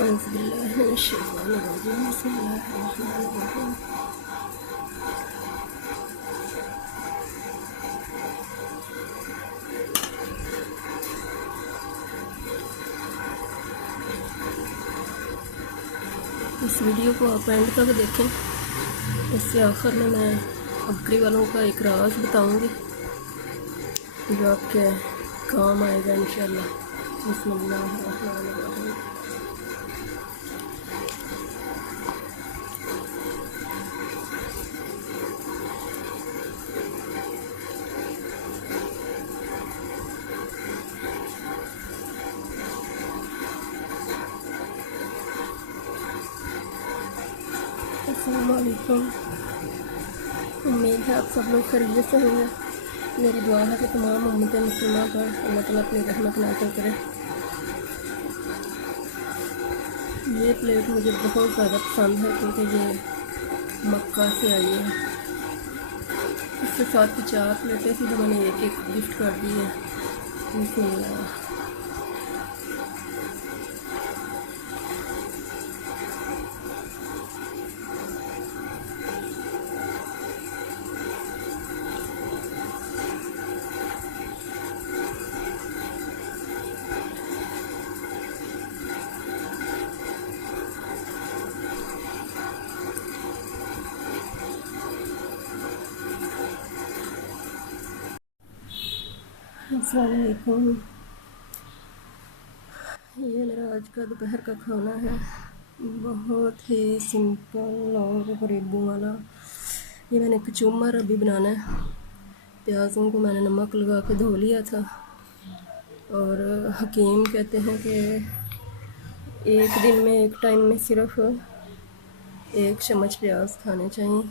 इस वीडियो को आप एंड तक देखें। इससे आखिर में मैं बकरी वालों का एक राज बताऊंगी जो आपके काम आएगा इंशाल्लाह। बिस्मिल्लाहिर्रहमानिर्रहीम। अस्सलाम वालेकुम। उम्मीद है आप सब लोग खैरियत से होंगे। मेरी दुआ है कि तमाम उम्मत मुस्लिमा पर अल्लाह ताला अपनी रहमत नाज़िल करे। ये प्लेट मुझे बहुत ज़्यादा पसंद है क्योंकि ये मक्का से आई है। इसके साथ की 4 प्लेटें थी जो मैंने एक एक गिफ्ट कर दी है। बिस्मिल्लाह। अस्सलाम वालेकुम। ये मेरा आज का दोपहर का खाना है, बहुत ही सिंपल और गरीबों वाला। ये मैंने कचूमर अभी बनाना है। प्याज़ों को मैंने नमक लगा के धो लिया था और हकीम कहते हैं कि एक दिन में एक टाइम में सिर्फ 1 चम्मच प्याज खाने चाहिए,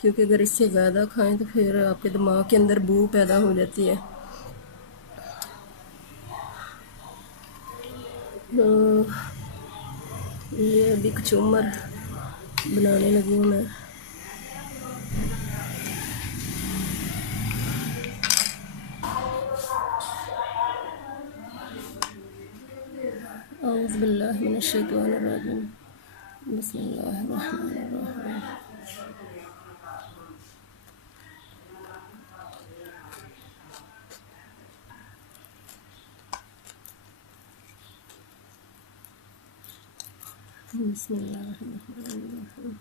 क्योंकि अगर इससे ज़्यादा खाएं तो फिर आपके दिमाग के अंदर बू पैदा हो जाती है। तो ये अभी कचूमर बनाने लगी हूँ मैं। औज़ु बिल्लाहि मिनश शैतानिर रजीम। बिस्मिल्लाहिर्रहमानिर्रहीम। बिस्मिल्लाहिर्रहमानिर्रहीम।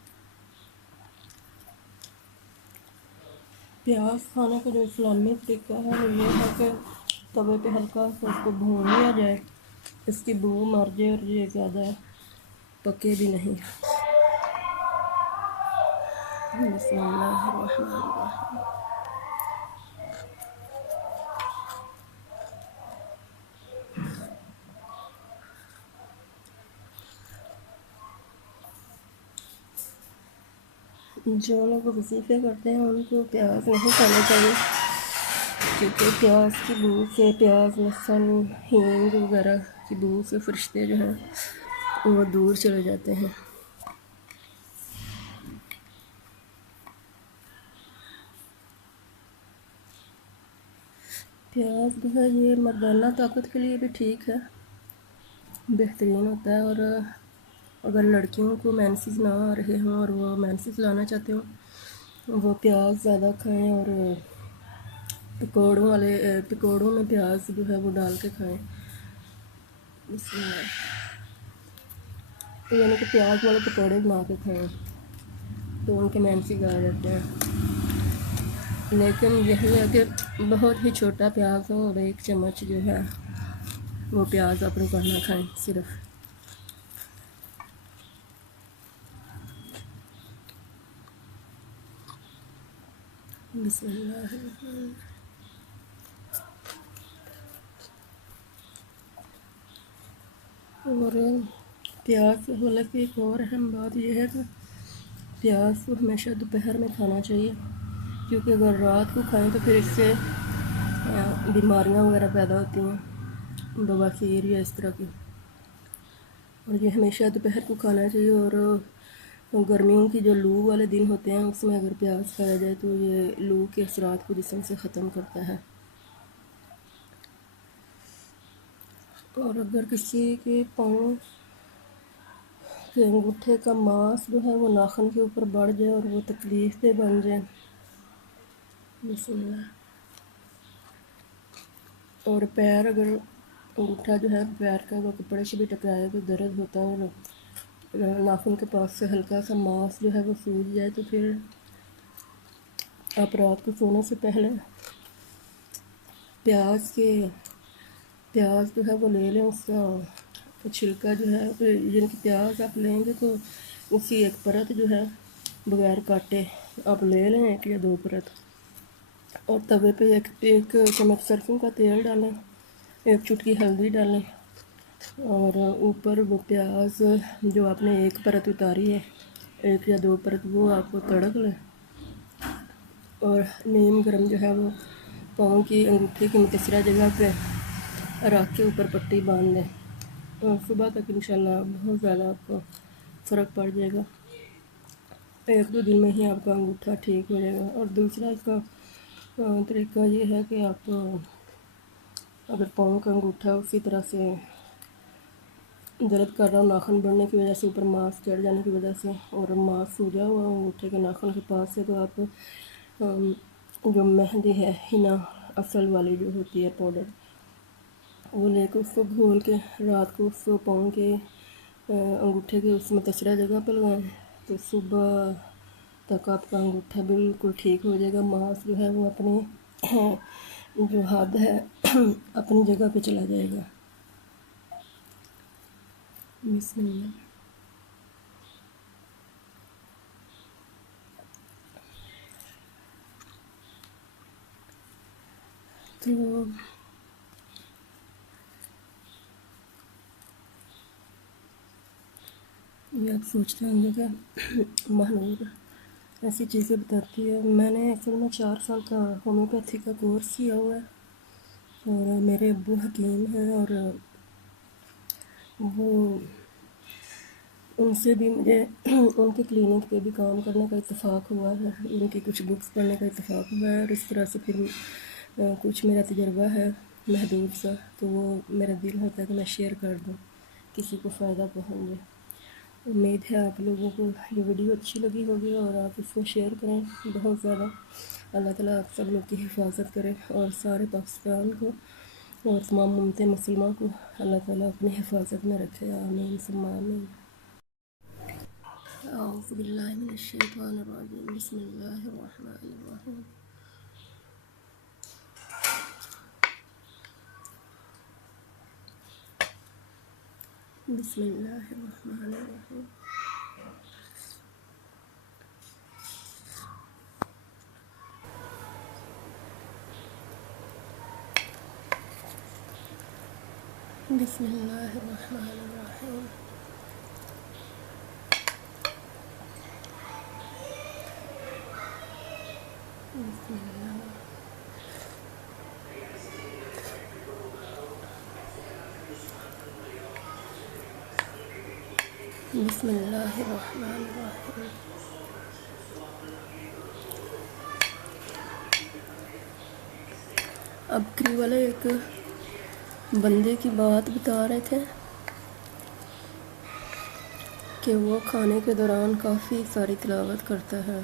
प्याज खाने का जो इस्लामी तरीका है वो ये है कि तवे पे हल्का सा उसको भून लिया जाए, इसकी बू मर जाए और ये ज़्यादा पके भी नहीं। बिस्मिल्लाहिर्रहमानिर्रहीम। जो लोग वजीफ़े करते हैं उनको प्याज नहीं खाना चाहिए, क्योंकि प्याज की बू से, प्याज लहसुन हींग वगैरह की बू से फरिश्ते जो हैं वो दूर चले जाते हैं। प्याज जो है ये मर्दाना ताकत के लिए भी ठीक है, बेहतरीन होता है। और अगर लड़कियों को मेंसेस ना आ रहे हों और वो मेंसेस लाना चाहते हो, वो प्याज ज़्यादा खाएं और पकौड़ों में प्याज जो है वो डाल के खाएं। इसमें यानी कि प्याज वाले पकौड़े बना के खाएं तो उनके मेंसेस आ जाते हैं। लेकिन यही है कि बहुत ही छोटा प्याज हो और 1 चम्मच जो है वो प्याज आप रोज़ाना खाएं सिर्फ। बिस्मिल्लाहिर्रहमानिर्रहीम। और प्याज वाला की एक और अहम बात यह है कि प्याज को हमेशा दोपहर में खाना चाहिए, क्योंकि अगर रात को खाएं तो फिर इससे बीमारियां वगैरह पैदा होती हैं, बवासीर या इस तरह की। और ये हमेशा दोपहर को खाना चाहिए। और गर्मियों की जो लू वाले दिन होते हैं उसमें अगर प्याज खाया जाए तो ये लू के असरात को जिस्म से ख़त्म करता है। और अगर किसी के पाँव कि अंगूठे का मांस जो है वो नाखून के ऊपर बढ़ जाए और वो तकलीफ दे बन जाए। बिस्मिल्लाह। और पैर अगर अंगूठा जो है पैर का अगर कपड़े से भी टकराए तो दर्द होता है, और नाखून के पास से हल्का सा मांस जो है वो सूज जाए तो फिर आप रात को सोने से पहले प्याज जो है वो ले लें, उसका छिलका जो है, यानी कि प्याज आप लेंगे तो उसकी एक परत जो है बगैर काटे आप ले लें, 1 या 2 परत, और तवे पे एक चम्मच सरसों का तेल डालें, 1 चुटकी हल्दी डालें, और ऊपर वो प्याज जो आपने 1 परत उतारी है, 1 या 2 परत, वो आपको तड़क लें, और नीम गर्म जो है वो पाँव की अंगूठे की मुतसरा जगह पे रख के ऊपर पट्टी बांध दें, और सुबह तक इंशाल्लाह बहुत ज़्यादा आपको फ़र्क पड़ जाएगा। 1-2 दिन में ही आपका अंगूठा ठीक हो जाएगा। और दूसरा इसका तरीका ये है कि आप अगर पाँव का अंगूठा उसी तरह से दर्द कर रहा हो, नाखून बढ़ने की वजह से, ऊपर मांस चढ़ जाने की वजह से, और मांस सूजा हुआ अंगूठे के नाखून के पास से, तो आप जो मेहंदी है हिना असल वाली जो होती है पाउडर, वो लेकर उसको घोल के रात को उसको पाँव के अंगूठे के उस मुतसरा जगह पर लगाएं, तो सुबह तक आपका अंगूठा बिल्कुल ठीक हो जाएगा। मांस जो है वो अपनी जो हद है अपनी जगह पे चला जाएगा। बिस्मिल्लाह। तो ये आप सोचते होंगे कि महानूर ऐसी चीज़ें बताती है। मैंने असल में 4 साल का होम्योपैथी का कोर्स किया हुआ है, और मेरे अब्बू हकीम हैं, और वो उनसे भी मुझे उनके क्लिनिक पे भी काम करने का इत्तेफाक हुआ है, उनकी कुछ बुक्स पढ़ने का इत्तेफाक हुआ है, और इस तरह से फिर कुछ मेरा तजर्बा है महदूद सा, तो वो मेरा दिल होता है कि मैं शेयर कर दूँ, किसी को फ़ायदा पहुँच जाए। उम्मीद है आप लोगों को ये वीडियो अच्छी लगी होगी, और आप इसको शेयर करें बहुत ज़्यादा। अल्लाह ताला आप सब लोग की हिफाजत करे, और सारे पाकिस्तान को और तमाम मुमते मुसलमान को अल्लाह ताला अपनी हिफाजत में रखे। आमीन सुम्मा आमीन। औज़ु बिल्लाहि मिनश शैतानिर रजीम। बिस्मिल्लाहिर रहमानिर रहीम। बिस्मिल्लाहिर रहमानिर रहीम। बिस्मिल्लाहिर रहमानिर रहीम। बिस्मिल्लाह। बिस्मिल्लाहिर रहमानिर रहीम। अब करीब वाले एक बंदे की बात बता रहे थे कि वो खाने के दौरान काफ़ी सारी तिलावत करता है।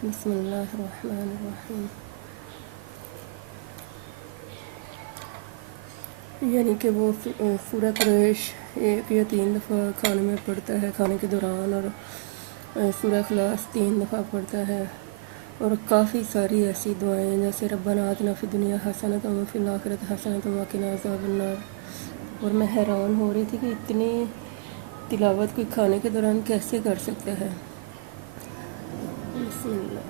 बिस्मिल्लाहिर्रहमानिर्रहीम। यानी कि वो सूरह कुरैश 1 या 3 दफ़ा खाने में पढ़ता है खाने के दौरान, और सूरह इखलास 3 दफ़ा पढ़ता है, और काफ़ी सारी ऐसी दुआएं जैसे रब्बना आतिना फिद दुनिया हसनतम व फिल आखिरति हसनतम व क़िना अज़ाबन्नार। और मैं हैरान हो रही थी कि इतनी तिलावत कोई खाने के दौरान कैसे कर सकता है। बिस्मिल्लाह।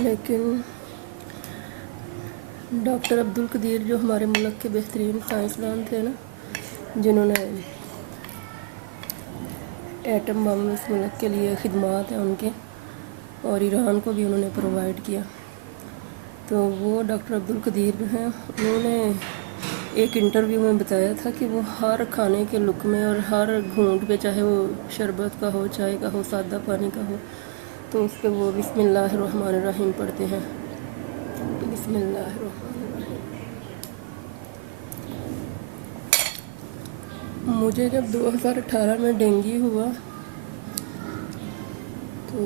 लेकिन डॉक्टर अब्दुल कदीर जो हमारे मुल्क के बेहतरीन साइंसदान थे ना, जिन्होंने एटम बम इस मुल्क के लिए खिदमात हैं उनके, और ईरान को भी उन्होंने प्रोवाइड किया, तो वो डॉक्टर अब्दुल कदीर जो हैं, उन्होंने एक इंटरव्यू में बताया था कि वो हर खाने के लुक़मे और हर घूंट पे, चाहे वो शरबत का हो, चाय का हो, सादा पानी का हो, तो उस पर वो बिस्मिल्लाहिर्रहमानिर्रहीम पढ़ते हैं। बिस्मिल्लाहिर्रहमानिर्रहीम। मुझे जब 2018 में डेंगू हुआ तो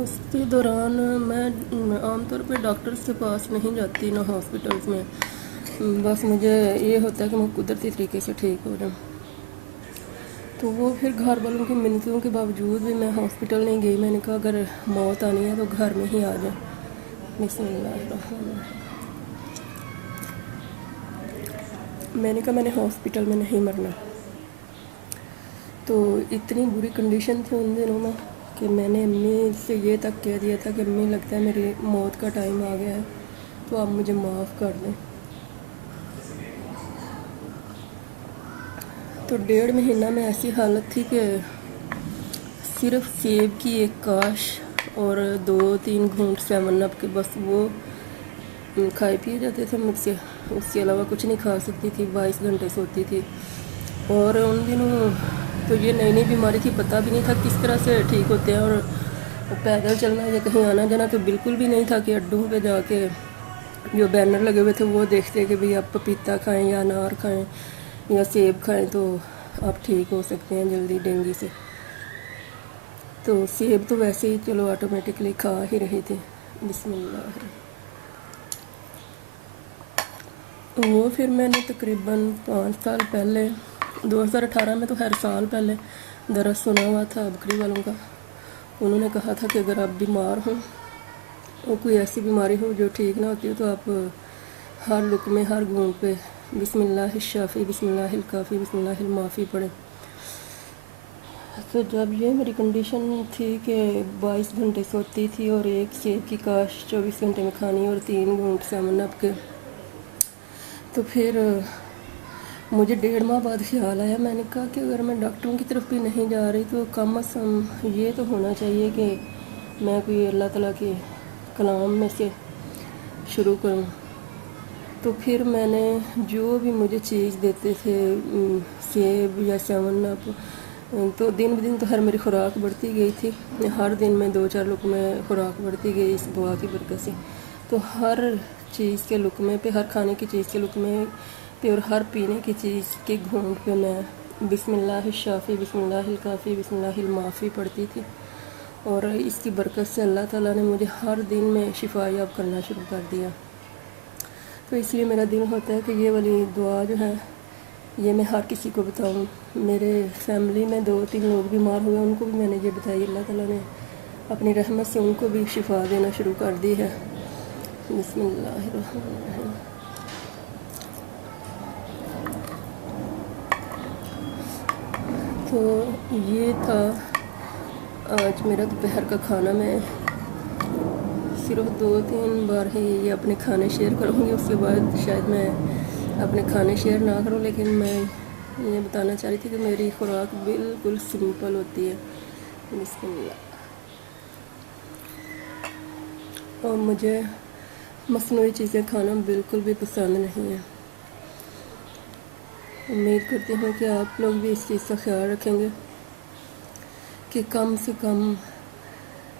उसके दौरान मैं आमतौर पे डॉक्टर्स के पास नहीं जाती, ना हॉस्पिटल्स में। बस मुझे ये होता है कि मैं कुदरती तरीके से ठीक हो जाऊँ। तो वो फिर घर वालों की मिन्नतों के बावजूद भी मैं हॉस्पिटल नहीं गई। मैंने कहा अगर मौत आनी है तो घर में ही आ जाए। बिस्मिल्लाह। मैंने कहा मैंने हॉस्पिटल में नहीं मरना। तो इतनी बुरी कंडीशन थी उन दिनों में कि मैंने अम्मी से ये तक कह दिया था कि अम्मी लगता है मेरी मौत का टाइम आ गया है, तो आप मुझे माफ़ कर दें। तो 1.5 महीना में ऐसी हालत थी कि सिर्फ सेब की एक काश और 2-3 घूंट 7 अप के बस वो खाए पिए जाते थे मुझसे। उसके अलावा कुछ नहीं खा सकती थी। 22 घंटे सोती थी। और उन दिनों तो ये नई नई बीमारी थी, पता भी नहीं था किस तरह से ठीक होते हैं। और पैदल चलना या कहीं आना जाना तो बिल्कुल भी नहीं था कि अड्डों पे जाके जो बैनर लगे हुए थे वो देखते कि भाई आप पपीता खाएं या अनार खाएं या सेब खाएं तो आप ठीक हो सकते हैं जल्दी डेंगू से। तो सेब तो वैसे ही चलो ऑटोमेटिकली खा ही रही थी। बिस्मिल्लाह। वो फिर मैंने तकरीबन 5 साल पहले 2018 में तो हर साल पहले दरस सुना हुआ था बकरी वालों का। उन्होंने कहा था कि अगर आप बीमार हो और कोई ऐसी बीमारी हो जो ठीक ना होती हो तो आप हर लुकमे हर घूंट पे बिस्मिल्लाह शाफ़ी बिस्मिल्लाह काफ़ी बिस्मिल्लाह माफ़ी पढ़े। तो जब ये मेरी कंडीशन थी कि 22 घंटे सोती थी और एक सेब की काश 24 घंटे में खानी और 3 घूंट 7 अप के, तो फिर मुझे 1.5 माह बाद ख्याल आया। मैंने कहा कि अगर मैं डॉक्टरों की तरफ भी नहीं जा रही तो कम अज़ कम ये तो होना चाहिए कि मैं कोई अल्लाह ताला के कलाम में से शुरू करूं। तो फिर मैंने जो भी मुझे चीज़ देते थे सेब या 7 अप, तो दिन ब दिन तो हर मेरी खुराक बढ़ती गई थी। हर दिन में 2-4 लुकमे खुराक बढ़ती गई इस दुआ की बरकत से। तो हर चीज़ के लुकमे पे, हर खाने की चीज़ के लुकमे पे और हर पीने की चीज़ के घूंट पे मैं बिस्मिल्लाह शाफ़ी बिस्मिल्लाह काफ़ी बिस्मिल्लाह माफ़ी पढ़ती थी। और इसकी बरकत से अल्लाह ताला ने मुझे हर दिन में शिफा याब करना शुरू कर दिया। तो इसलिए मेरा दिल होता है कि ये वाली दुआ जो है ये मैं हर किसी को बताऊं। मेरे फैमिली में 2-3 लोग बीमार हुए, उनको भी मैंने ये बताई। अल्लाह ताला ने अपनी रहमत से उनको भी शिफा देना शुरू कर दी है। बिस्मिल्लाहिर्रहमानिर्रहीम। तो ये था आज मेरा दोपहर का खाना। मैं सिर्फ 2-3 बार ही ये अपने खाने शेयर करूँगी, उसके बाद शायद मैं अपने खाने शेयर ना करूँ। लेकिन मैं ये बताना चाह रही थी कि मेरी खुराक बिल्कुल सिंपल होती है। बिस्मिल्लाह। और मुझे मसनूई चीज़ें खाना बिल्कुल भी पसंद नहीं है। उम्मीद करती हूँ कि आप लोग भी इस चीज़ का ख्याल रखेंगे कि कम से कम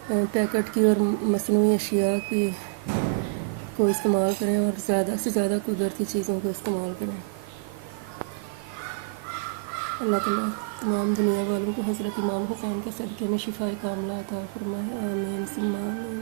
पैकेट की और मसनूई अशिया की को इस्तेमाल करें और ज़्यादा से ज़्यादा कुदरती चीज़ों को इस्तेमाल करें। अल्लाह ताला तमाम दुनिया वालों को हज़रत इमाम हुसैन के सदक़े में शिफाए कामिला अता फरमाए। आमीन सुम्मा आमीन।